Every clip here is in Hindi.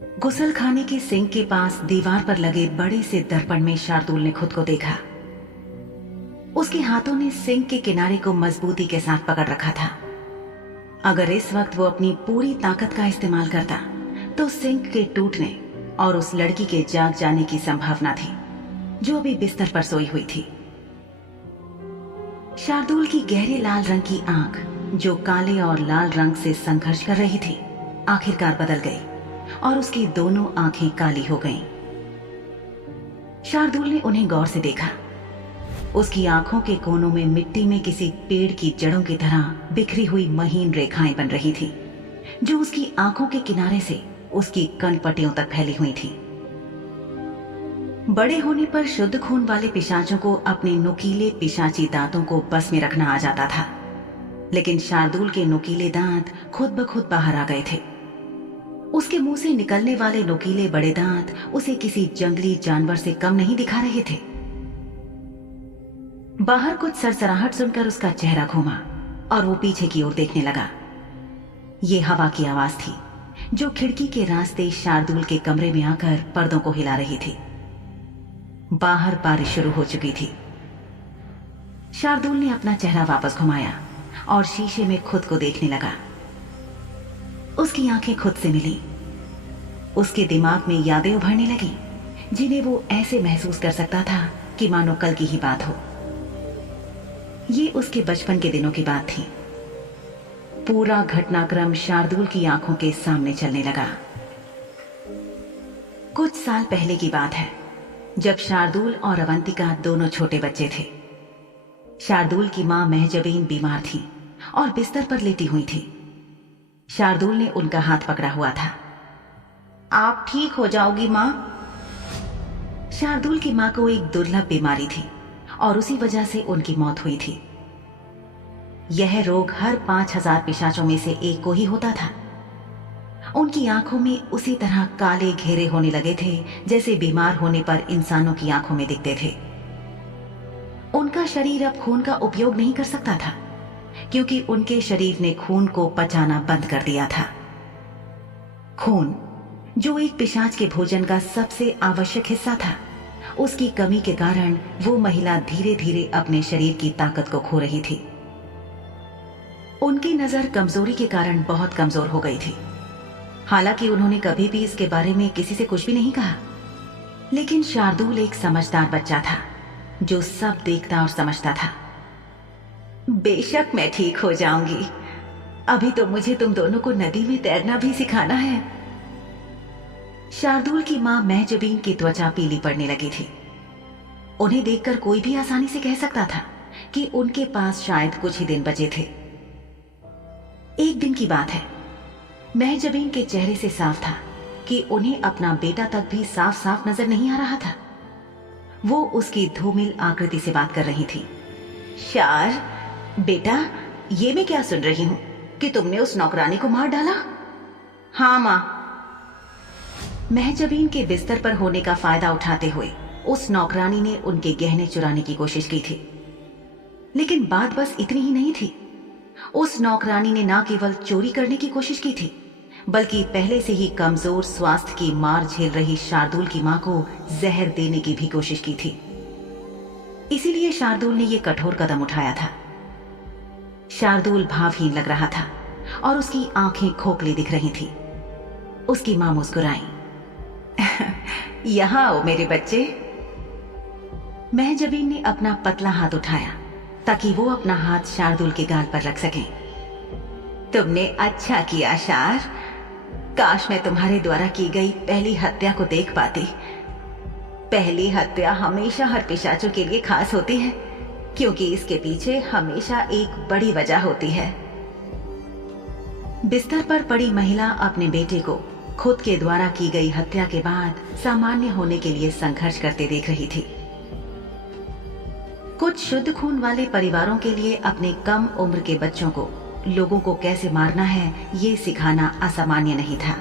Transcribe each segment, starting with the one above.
गुसल खाने के सिंक के पास दीवार पर लगे बड़े से दर्पण में शार्दुल ने खुद को देखा। उसके हाथों ने सिंक के किनारे को मजबूती के साथ पकड़ रखा था। अगर इस वक्त वो अपनी पूरी ताकत का इस्तेमाल करता तो सिंक के टूटने और उस लड़की के जाग जाने की संभावना थी जो अभी बिस्तर पर सोई हुई थी। शार्दुल की गहरे लाल रंग की आंख, जो काले और लाल रंग से संघर्ष कर रही थी, आखिरकार बदल गई और उसकी दोनों आंखें काली हो गईं। शार्दुल ने उन्हें गौर से देखा। उसकी आंखों के कोनों में मिट्टी में किसी पेड़ की जड़ों की तरह बिखरी हुई महीन रेखाएं बन रही थी, जो उसकी आंखों के किनारे से उसकी कनपटियों तक फैली हुई थी। बड़े होने पर शुद्ध खून वाले पिशाचों को अपने नुकीले पिशाची दांतों को बस में रखना आ जाता था, लेकिन शार्दुल के नुकीले दांत खुद ब खुद बाहर आ गए थे। उसके मुंह से निकलने वाले नुकीले बड़े दांत उसे किसी जंगली जानवर से कम नहीं दिखा रहे थे। बाहर कुछ सरसराहट सुनकर उसका चेहरा घूमा और वो पीछे की ओर देखने लगा। ये हवा की आवाज थी जो खिड़की के रास्ते शार्दुल के कमरे में आकर पर्दों को हिला रही थी। बाहर बारिश शुरू हो चुकी थी। शार्दुल ने अपना चेहरा वापस घुमाया और शीशे में खुद को देखने लगा। उसकी आंखें खुद से मिली। उसके दिमाग में यादें उभरने लगी जिन्हें वो ऐसे महसूस कर सकता था कि मानो कल की ही बात हो। ये उसके बचपन के दिनों की बात थी। पूरा घटनाक्रम शार्दुल की आंखों के सामने चलने लगा। कुछ साल पहले की बात है, जब शार्दुल और अवंतिका दोनों छोटे बच्चे थे। शार्दुल की मां महजबीन बीमार थी और बिस्तर पर लेटी हुई थी। शार्दुल ने उनका हाथ पकड़ा हुआ था। आप ठीक हो जाओगी मां? शार्दुल की मां को एक दुर्लभ बीमारी थी और उसी वजह से उनकी मौत हुई थी। यह रोग हर 5000 पिशाचों में से एक को ही होता था। उनकी आंखों में उसी तरह काले घेरे होने लगे थे जैसे बीमार होने पर इंसानों की आंखों में दिखते थे। उनका शरीर अब खून का उपयोग नहीं कर सकता था क्योंकि उनके शरीर ने खून को पचाना बंद कर दिया था। खून, जो एक पिशाच के भोजन का सबसे आवश्यक हिस्सा था, उसकी कमी के कारण वो महिला धीरे धीरे अपने शरीर की ताकत को खो रही थी। उनकी नजर कमजोरी के कारण बहुत कमजोर हो गई थी। हालांकि उन्होंने कभी भी इसके बारे में किसी से कुछ भी नहीं कहा, लेकिन शार्दुल एक समझदार बच्चा था जो सब देखता और समझता था। बेशक मैं ठीक हो जाऊंगी। अभी तो मुझे तुम दोनों को नदी में तैरना भी सिखाना है। शार्दुल की मां महजबीन की त्वचा पीली पड़ने लगी थी। उन्हें देखकर कोई भी आसानी से कह सकता था कि उनके पास शायद कुछ ही दिन बचे थे। एक दिन की बात है, महजबीन के चेहरे से साफ था कि उन्हें अपना बेटा तक भी साफ साफ नजर नहीं आ रहा था। वो उसकी धूमिल आकृति से बात कर रही थी। शार, बेटा, ये मैं क्या सुन रही हूं कि तुमने उस नौकरानी को मार डाला? हाँ मां। महजबीन के बिस्तर पर होने का फायदा उठाते हुए उस नौकरानी ने उनके गहने चुराने की कोशिश की थी। लेकिन बात बस इतनी ही नहीं थी। उस नौकरानी ने न केवल चोरी करने की कोशिश की थी, बल्कि पहले से ही कमजोर स्वास्थ्य की मार झेल रही शार्दुल की मां को जहर देने की भी कोशिश की थी। इसीलिए शार्दुल ने यह कठोर कदम उठाया था। शार्दुल भावहीन लग रहा था और उसकी आंखें खोखली दिख रही थी। उसकी मां मुस्कुराई। यहां आओ मेरे बच्चे। महजबीन ने अपना पतला हाथ उठाया ताकि वो अपना हाथ शार्दुल के गाल पर रख सकें। तुमने अच्छा किया शार। काश मैं तुम्हारे द्वारा की गई पहली हत्या को देख पाती। पहली हत्या हमेशा हर पिशाचों के लिए खास होती है क्योंकि इसके पीछे हमेशा एक बड़ी वजह होती है। बिस्तर पर पड़ी महिला अपने बेटे को खुद के द्वारा की गई हत्या के बाद सामान्य होने के लिए संघर्ष करते देख रही थी। कुछ शुद्ध खून वाले परिवारों के लिए अपने कम उम्र के बच्चों को लोगों को कैसे मारना है ये सिखाना असामान्य नहीं था।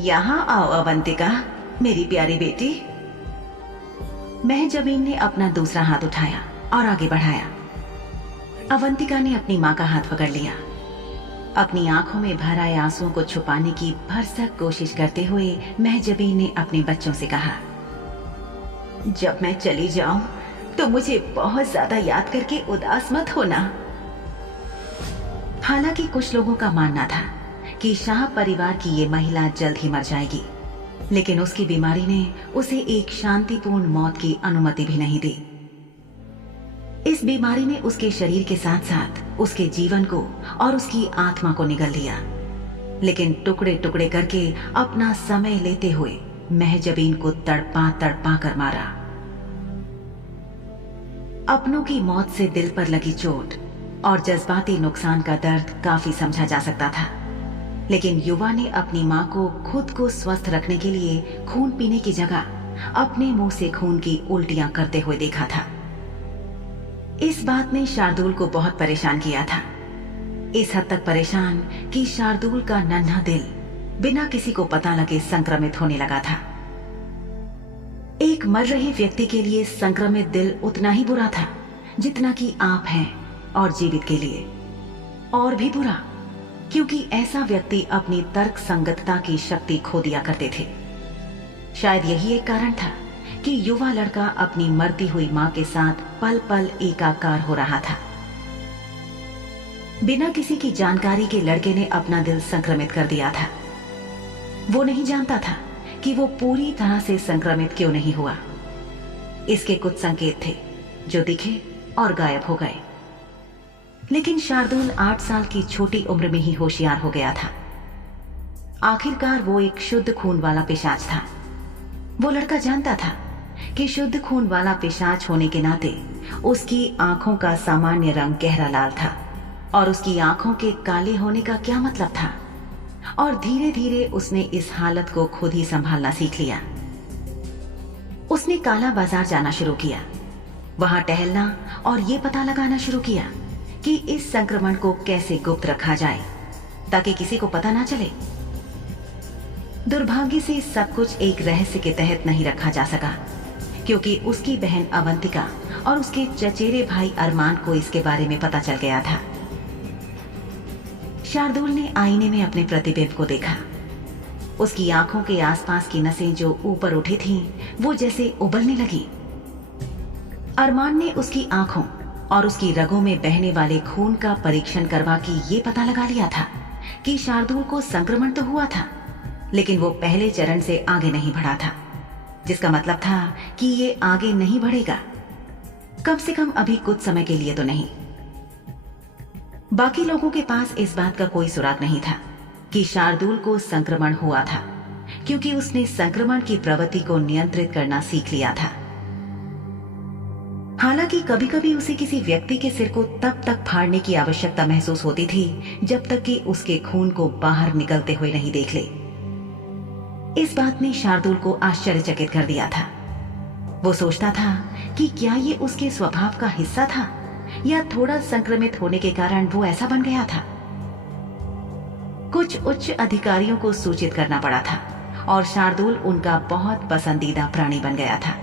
यहां आओ अवंतिका, मेरी प्यारी बेटी। महजबीन ने अपना दूसरा हाथ उठाया और आगे बढ़ाया। अवंतिका ने अपनी मां का हाथ पकड़ लिया। अपनी आंखों में भर आए आंसुओं को छुपाने की भरसक कोशिश करते हुए महजबीन ने अपने बच्चों से कहा, जब मैं चली जाऊं तो मुझे बहुत ज्यादा याद करके उदास मत होना। हालांकि कुछ लोगों का मानना था कि शाह परिवार की ये महिला जल्द ही मर जाएगी, लेकिन उसकी बीमारी ने उसे एक शांतिपूर्ण मौत की अनुमति भी नहीं दी। इस बीमारी ने उसके शरीर के साथ साथ उसके जीवन को और उसकी आत्मा को निगल लिया, लेकिन टुकड़े टुकड़े करके अपना समय लेते हुए महजबीन को तड़पा तड़पा कर मारा। अपनों की मौत से दिल पर लगी चोट और जज्बाती नुकसान का दर्द काफी समझा जा सकता था, लेकिन युवा ने अपनी मां को खुद को स्वस्थ रखने के लिए खून पीने की जगह अपने मुंह से खून की उल्टियां करते हुए देखा था। इस बात ने शार्दुल को बहुत परेशान किया था, इस हद तक परेशान कि शार्दुल का नन्हा दिल बिना किसी को पता लगे संक्रमित होने लगा था। एक मर रहे व्यक्ति के लिए संक्रमित दिल उतना ही बुरा था जितना कि आप हैं, और जीवित के लिए और भी बुरा, क्योंकि ऐसा व्यक्ति अपनी तर्क संगतता की शक्ति खो दिया करते थे। शायद यही एक कारण था कि युवा लड़का अपनी मरती हुई मां के साथ पल पल एकाकार हो रहा था। बिना किसी की जानकारी के लड़के ने अपना दिल संक्रमित कर दिया था। वो नहीं जानता था कि वो पूरी तरह से संक्रमित क्यों नहीं हुआ। इसके कुछ संकेत थे जो दिखे और गायब हो गए, लेकिन शार्दुल 8 साल की छोटी उम्र में ही होशियार हो गया था। आखिरकार वो एक शुद्ध खून वाला पिशाच था। वो लड़का जानता था कि शुद्ध खून वाला पिशाच होने के नाते उसकी आंखों का सामान्य रंग गहरा लाल था, और उसकी आंखों के काले होने का क्या मतलब था। और धीरे धीरे उसने इस हालत को खुद ही संभालना सीख लिया। उसने काला बाजार जाना शुरू किया, वहां टहलना और ये पता लगाना शुरू किया कि इस संक्रमण को कैसे गुप्त रखा जाए ताकि किसी को पता ना चले। दुर्भाग्य से सब कुछ एक रहस्य के तहत नहीं रखा जा सका, क्योंकि उसकी बहन अवंतिका और उसके चचेरे भाई अरमान को इसके बारे में पता चल गया था। शार्दुल ने आईने में अपने प्रतिबिंब को देखा। उसकी आंखों के आसपास की नसें जो ऊपर उठी थीं, वो जैसे उबलने लगी। अरमान ने उसकी आंखों और उसकी रगों में बहने वाले खून का परीक्षण करवा के ये पता लगा लिया था कि शार्दुल को संक्रमण तो हुआ था, लेकिन वो पहले चरण से आगे नहीं बढ़ा था, जिसका मतलब था कि ये आगे नहीं बढ़ेगा, कम से कम अभी कुछ समय के लिए तो नहीं। बाकी लोगों के पास इस बात का कोई सुराग नहीं था कि शार्दुल को संक्रमण हुआ था, क्योंकि उसने संक्रमण की प्रवृत्ति को नियंत्रित करना सीख लिया था। हालांकि कभी कभी उसे किसी व्यक्ति के सिर को तब तक फाड़ने की आवश्यकता महसूस होती थी जब तक कि उसके खून को बाहर निकलते हुए नहीं देख ले। इस बात ने शार्दुल को आश्चर्यचकित कर दिया था। वो सोचता था कि क्या ये उसके स्वभाव का हिस्सा था या थोड़ा संक्रमित होने के कारण वो ऐसा बन गया था। कुछ उच्च अधिकारियों को सूचित करना पड़ा था और शार्दुल उनका बहुत पसंदीदा प्राणी बन गया था,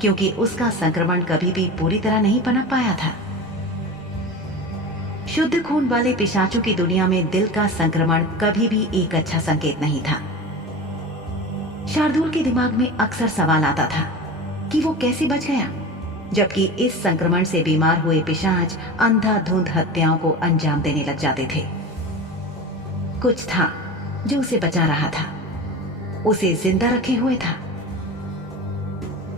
क्योंकि उसका संक्रमण कभी भी पूरी तरह नहीं पनप पाया था। शुद्ध खून वाले पिशाचों की दुनिया में दिल का संक्रमण कभी भी एक अच्छा संकेत नहीं था। शार्दुल के दिमाग में अक्सर सवाल आता था कि वो कैसे बच गया, जबकि इस संक्रमण से बीमार हुए पिशाच अंधाधुंध हत्याओं को अंजाम देने लग जाते थे। कुछ था जो उसे बचा रहा था, उसे जिंदा रखे हुए था।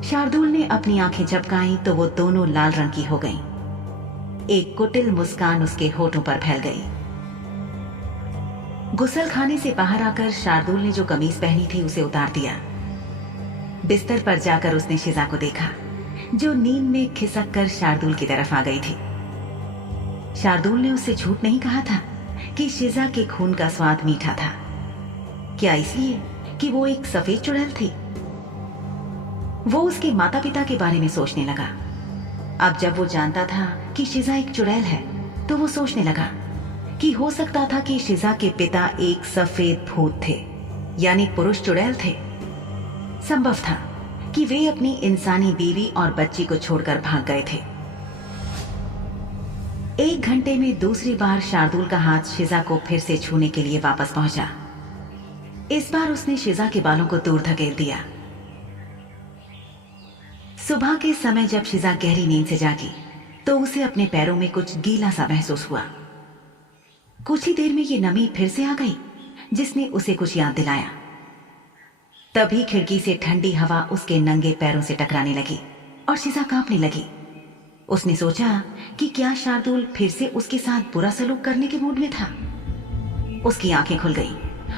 शार्दुल ने अपनी आंखें झपकाई तो वो दोनों लाल रंग की हो गईं। एक कुटिल मुस्कान उसके होठों पर फैल गई। गुसल खाने से बाहर आकर शार्दुल ने जो कमीज पहनी थी उसे उतार दिया। बिस्तर पर जाकर उसने शिजा को देखा, जो नींद में खिसक कर शार्दुल की तरफ आ गई थी। शार्दुल ने उससे झूठ नहीं कहा था कि शिजा के खून का स्वाद मीठा था। क्या इसलिए कि वो एक सफेद चुड़ैल थी? वो उसके माता पिता के बारे में सोचने लगा। अब जब वो जानता था कि शिजा एक चुड़ैल है, तो वो सोचने लगा कि हो सकता था कि शिजा के पिता एक सफेद भूत थे, यानी पुरुष चुड़ैल थे। संभव था कि वे अपनी इंसानी बीवी और बच्ची को छोड़कर भाग गए थे। 1 घंटे में दूसरी बार शार्दुल का हाथ शिजा को फिर से छूने के लिए वापस पहुंचा। इस बार उसने शिजा के बालों को दूर धकेल दिया। सुबह के समय जब शिजा गहरी नींद से जागी तो उसे अपने पैरों में कुछ गीला सा महसूस हुआ। कुछ ही देर में ये नमी फिर से आ गई जिसने उसे कुछ याद दिलाया। तभी खिड़की से ठंडी हवा उसके नंगे पैरों से टकराने लगी और शिजा कांपने लगी। उसने सोचा कि क्या शार्दुल फिर से उसके साथ बुरा सलूक करने के मूड में था। उसकी आंखें खुल गईं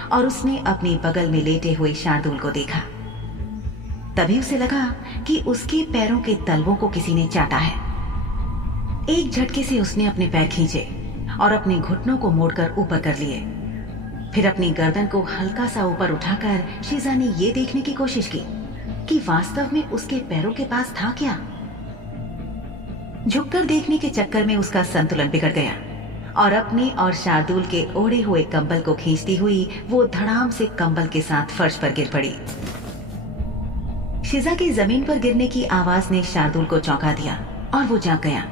और उसने अपने बगल में लेटे हुए शार्दुल को देखा। तभी उसे लगा कि उसके पैरों के तलवों को किसी ने चाटा है। एक झटके से उसने अपने पैर खींचे और अपने घुटनों को मोड़कर ऊपर कर लिए। फिर अपनी गर्दन को हल्का सा ऊपर उठाकर शिजा ने यह देखने की कोशिश की कि वास्तव में उसके पैरों के पास था क्या। झुककर देखने के चक्कर में उसका संतुलन बिगड़ गया और अपने और शार्दुल के ओढ़े हुए कंबल को खींचती हुई वो धड़ाम से कंबल के साथ फर्श पर गिर पड़ी। शिजा की जमीन पर गिरने की आवाज ने शार्दुल को चौंका दिया और वो जाग गया।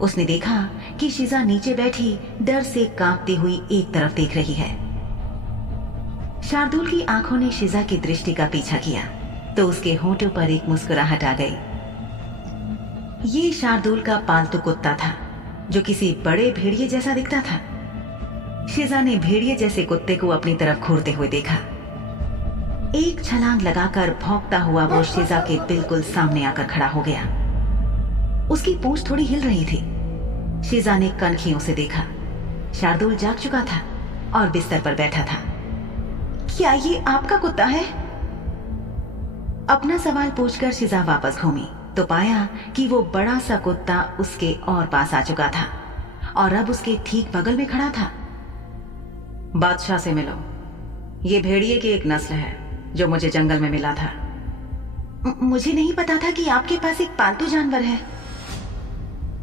उसने देखा कि शिजा नीचे बैठी डर से कांपती हुई एक तरफ देख रही है। शार्दुल की आंखों ने शिजा की दृष्टि का पीछा किया तो उसके होंठों पर एक मुस्कुराहट आ गई। ये शार्दुल का पालतू कुत्ता था जो किसी बड़े भेड़िए जैसा दिखता था। शिजा ने भेड़िए जैसे कुत्ते को अपनी तरफ घूरते हुए देखा। एक छलांग लगाकर भौंकता हुआ वो शिजा के बिल्कुल सामने आकर खड़ा हो गया। उसकी पूंछ थोड़ी हिल रही थी। शिजा ने कनखियों से देखा। शार्दुल जाग चुका था और बिस्तर पर बैठा था। क्या ये आपका कुत्ता है? अपना सवाल पूछकर शिजा वापस घूमी तो पाया कि वो बड़ा सा कुत्ता उसके और पास आ चुका था और अब उसके ठीक बगल में खड़ा था। बादशाह से मिलो। ये भेड़िए की एक नस्ल है जो मुझे जंगल में मिला था। मुझे नहीं पता था कि आपके पास एक पालतू जानवर है।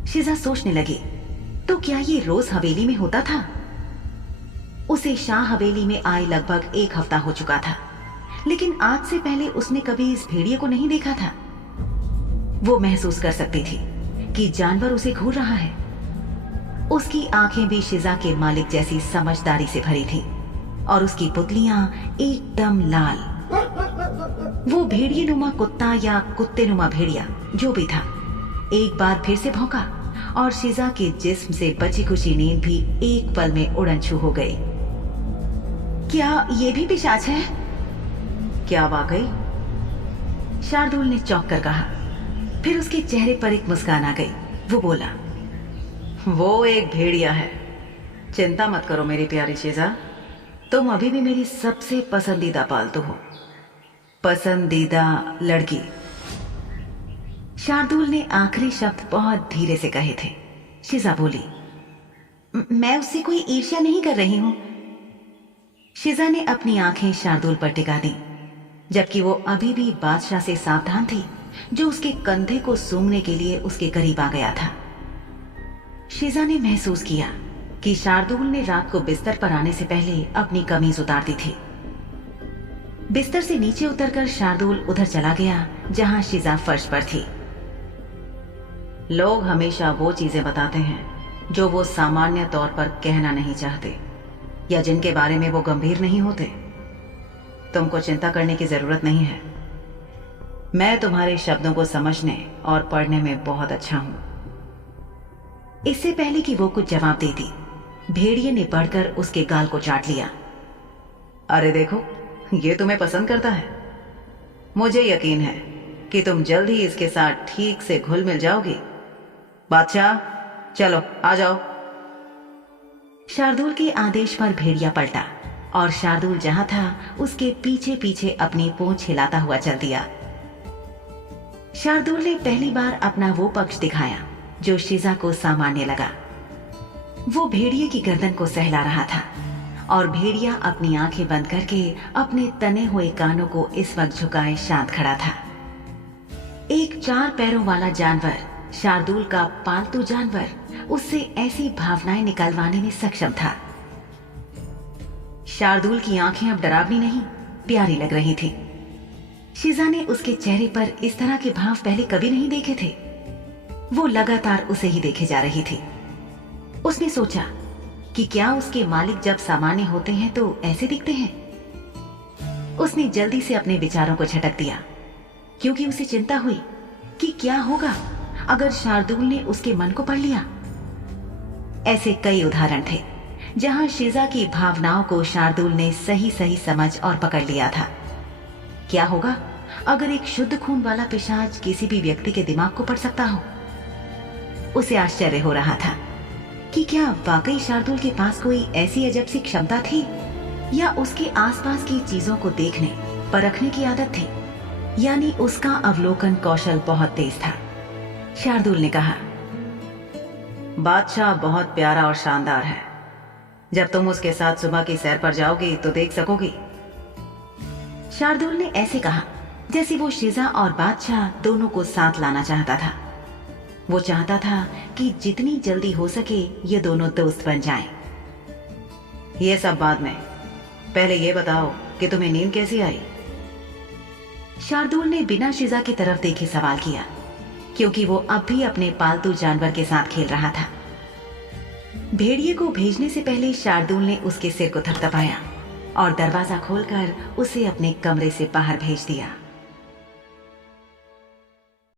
शिजा सोचने लगी, तो क्या ये रोज हवेली में होता था? उसे शाह हवेली में आए लगभग 1 हफ्ता हो चुका था, लेकिन आज से पहले उसने कभी इस भेड़िए को नहीं देखा था। वो महसूस कर सकती थी कि जानवर उसे घूर रहा है। उसकी आंखें भी शिजा के मालिक जैसी समझदारी से भरी थी और उसकी पुतलियां एकदम लाल। वो भेड़िए नुमा कुत्ता या कुत्ते नुमा भेड़िया जो भी था एक बार फिर से भौंका और शिजा के जिस्म से बची खुची नींद भी एक पल में उड़न छू हो गई। क्या ये भी पिशाच है? क्या वाकई? शार्दुल ने चौंक कर कहा। फिर उसके चेहरे पर एक मुस्कान आ गई। वो बोला, वो एक भेड़िया है। चिंता मत करो मेरी प्यारी शिजा, तुम अभी भी मेरी सबसे पसंदीदा पालतू हो, पसंदीदा लड़की। शार्दुल ने आखिरी शब्द बहुत धीरे से कहे थे। शिजा बोली, मैं उससे कोई ईर्ष्या नहीं कर रही हूं। शिजा ने अपनी आंखें शार्दुल पर टिका दी, जबकि वो अभी भी बादशाह से सावधान थी जो उसके कंधे को सूंघने के लिए उसके करीब आ गया था। शिजा ने महसूस किया कि शार्दुल ने रात को बिस्तर पर आने से पहले अपनी कमीज उतार दी थी। बिस्तर से नीचे उतरकर शार्दुल उधर चला गया जहां शिजा फर्श पर थी। लोग हमेशा वो चीजें बताते हैं जो वो सामान्य तौर पर कहना नहीं चाहते या जिनके बारे में वो गंभीर नहीं होते। तुमको चिंता करने की जरूरत नहीं है। मैं तुम्हारे शब्दों को समझने और पढ़ने में बहुत अच्छा हूं। इससे पहले कि वो कुछ जवाब देती, भेड़िए ने बढ़कर उसके गाल को चाट लिया। अरे देखो, ये तुम्हें पसंद करता है। मुझे यकीन है कि तुम जल्द ही इसके साथ ठीक से घुल मिल जाओगी। बादशाह, चलो आ जाओ। शार्दुल के आदेश पर भेड़िया पलटा और शार्दुल जहां था उसके पीछे पीछे अपनी पूंछ हिलाता हुआ चल दिया। शार्दुल ने पहली बार अपना वो पक्ष दिखाया जो शिजा को सामान्य लगा। वो भेड़िए की गर्दन को सहला रहा था और भेड़िया अपनी आंखें बंद करके अपने तने हुए कानों को इस वक्त झुकाए शांत खड़ा था। एक 4 पैरों वाला जानवर, शार्दुल का पालतू जानवर, उससे ऐसी भावनाएं निकलवाने में सक्षम था। शार्दुल की आंखें अब डरावनी नहीं, प्यारी लग रही थी। शिजा ने उसके चेहरे पर इस तरह के भाव पहले कभी नहीं देखे थे। वो लगातार उसे ही देखे जा रही थी। उसने सोचा कि क्या उसके मालिक जब सामान्य होते हैं तो ऐसे दिखते हैं। उसने जल्दी से अपने विचारों को झटक दिया, क्योंकि उसे चिंता हुई कि क्या होगा अगर शार्दुल ने उसके मन को पढ़ लिया। ऐसे कई उदाहरण थे जहां शीजा की भावनाओं को शार्दुल ने सही सही समझ और पकड़ लिया था। क्या होगा अगर एक शुद्ध खून वाला पिशाच किसी भी व्यक्ति के दिमाग को पढ़ सकता हो। उसे आश्चर्य हो रहा था कि क्या वाकई शार्दुल के पास कोई ऐसी अजब सी क्षमता थी, या उसके आसपास की चीजों को देखने परखने की आदत थी, यानी उसका अवलोकन कौशल बहुत तेज था। शार्दुल ने कहा, बादशाह बहुत प्यारा और शानदार है। जब तुम उसके साथ सुबह की सैर पर जाओगी तो देख सकोगी। शार्दुल ने ऐसे कहा जैसे वो शीजा और बादशाह दोनों को साथ लाना चाहता था। वो चाहता था कि जितनी जल्दी हो सके ये दोनों दोस्त बन जाएं। ये सब बाद में, पहले ये बताओ कि तुम्हें नींद कैसी आई। शार्दुल ने बिना शीजा की तरफ देखे सवाल किया, क्योंकि वो अब भी अपने पालतू जानवर के साथ खेल रहा था। भेड़िए को भेजने से पहले शार्दुल ने उसके सिर को थपथपाया और दरवाजा खोलकर उसे अपने कमरे से बाहर भेज दिया।